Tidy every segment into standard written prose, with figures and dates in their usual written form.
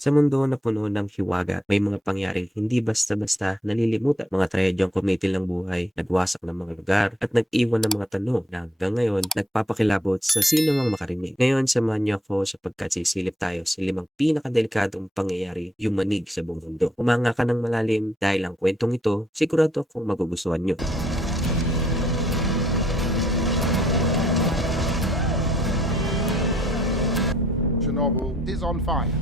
Sa mundo na puno ng hiwaga, may mga pangyaring hindi basta-basta nalilimutan. Mga trahedyang kumitil ng buhay, nagwasak ng mga lugar, at nag-iwan ng mga tanong na hanggang ngayon nagpapakilabot sa sino mang makarinig. Ngayon, samahan niyo ako sapagkat sisilip tayo sa 5 pinakadelikadong pangyayari yung manig sa buong mundo. Umanga ka ng malalim dahil ang kwentong ito, sigurado akong magugustuhan nyo. Chernobyl is on fire.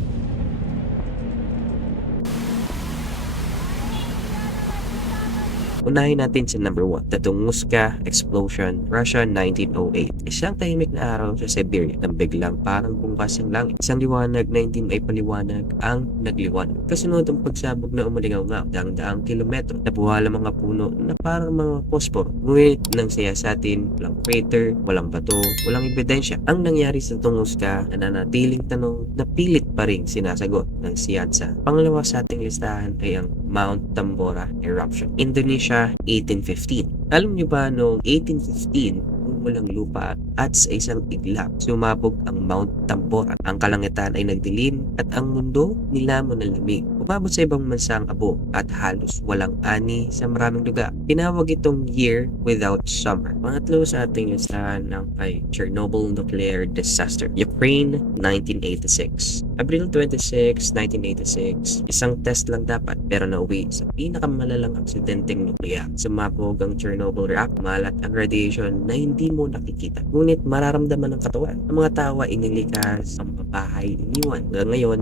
Unahin natin sa number 1, the Tunguska Explosion, Russia 1908. Isang tahimik na araw sa Siberia nang biglang parang bumukas ang langit. Isang liwanag na hindi maipaliwanag ang nagliwanag. Kasunod ang pagsabog na umalingaw-ngaw, daang-daang kilometro. Nabuhala mga puno na parang mga posporo. Ngunit nang siyasatin, walang crater, walang bato, walang ebidensya. Ang nangyari sa Tunguska, nananatiling tanong na pilit pa ring sinasagot ng siyansa. Pangalawa sa ating listahan ay ang Mount Tambora Eruption, Indonesia 1815. Alam niyo ba noong 1815, walang lupa at sa isang iglap, sumabog ang Mount Tambora. Ang kalangitan ay nagdilim at ang mundo nilamon ng lamig. Umabot sa ibang bansa ang abo at halos walang ani sa maraming lugar. Tinawag itong Year Without Summer. Pangatlo sa ating listahan ng ay Chernobyl Nuclear Disaster, Ukraine 1986. Abril 26, 1986, isang test lang dapat pero nauwi sa pinakamalalang aksidenteng nuklear. Sumabog ang Chernobyl reactor, malat ang radiation na hindi mo nakikita. Ngunit mararamdaman ng katawan. Ang mga tao ay inilikas, ang babahay iniwan. Hanggang ngayon,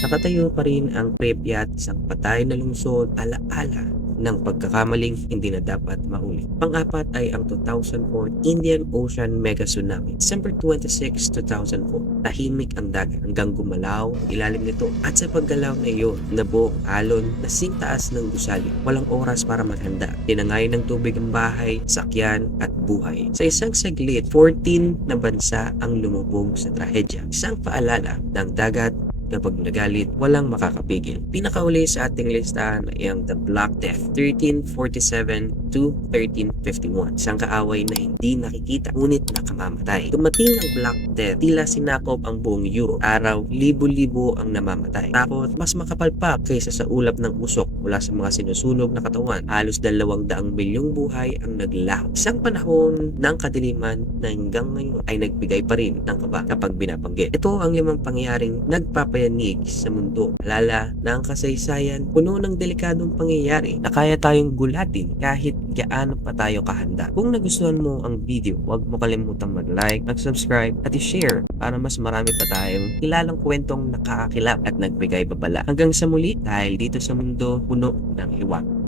nakatayo pa rin ang Pripyat, isang patay na lungsod, alaala ng pagkakamaling hindi na dapat maulit. Pang-apat ay ang 2004 Indian Ocean Mega Tsunami. December 26, 2004. Tahimik ang dagat hanggang gumalaw ang ilalim nito. At sa paggalaw na iyon, nabuo alon na taas ng gusali. Walang oras para maghanda. Tinangay ng tubig ang bahay, sakyan at buhay. Sa isang saglit, 14 na bansa ang lumubog sa trahedya. Isang paalala ng dagat kapag nagalit, walang makakapigil. Pinakauli sa ating listahan ay ang The Black Death, 1347 to 1351. Isang kaaway na hindi nakikita, ngunit nakamamatay. Dumating ang Black Death, tila sinakop ang buong Europe. Araw, libo-libo ang namamatay. Takot, mas makapal pa kaysa sa ulap ng usok mula sa mga sinusunog na katawan. Halos 200 milyong buhay ang naglaho. Isang panahon ng kadiliman na hanggang ngayon ay nagbigay pa rin ng kaba kapag binabanggit. Ito ang 5 pangyayaring nagpapayanig sa mundo. Alala na ang kasaysayan puno ng delikadong pangyayari na kaya tayong gulatin kahit gaano pa tayo kahanda. Kung nagustuhan mo ang video, huwag mo kalimutang mag-like, mag-subscribe at i-share para mas marami pa tayong kilalang kwentong nakakakilap at nagbigay babala. Hanggang sa muli dahil dito sa mundo puno ng hiwag.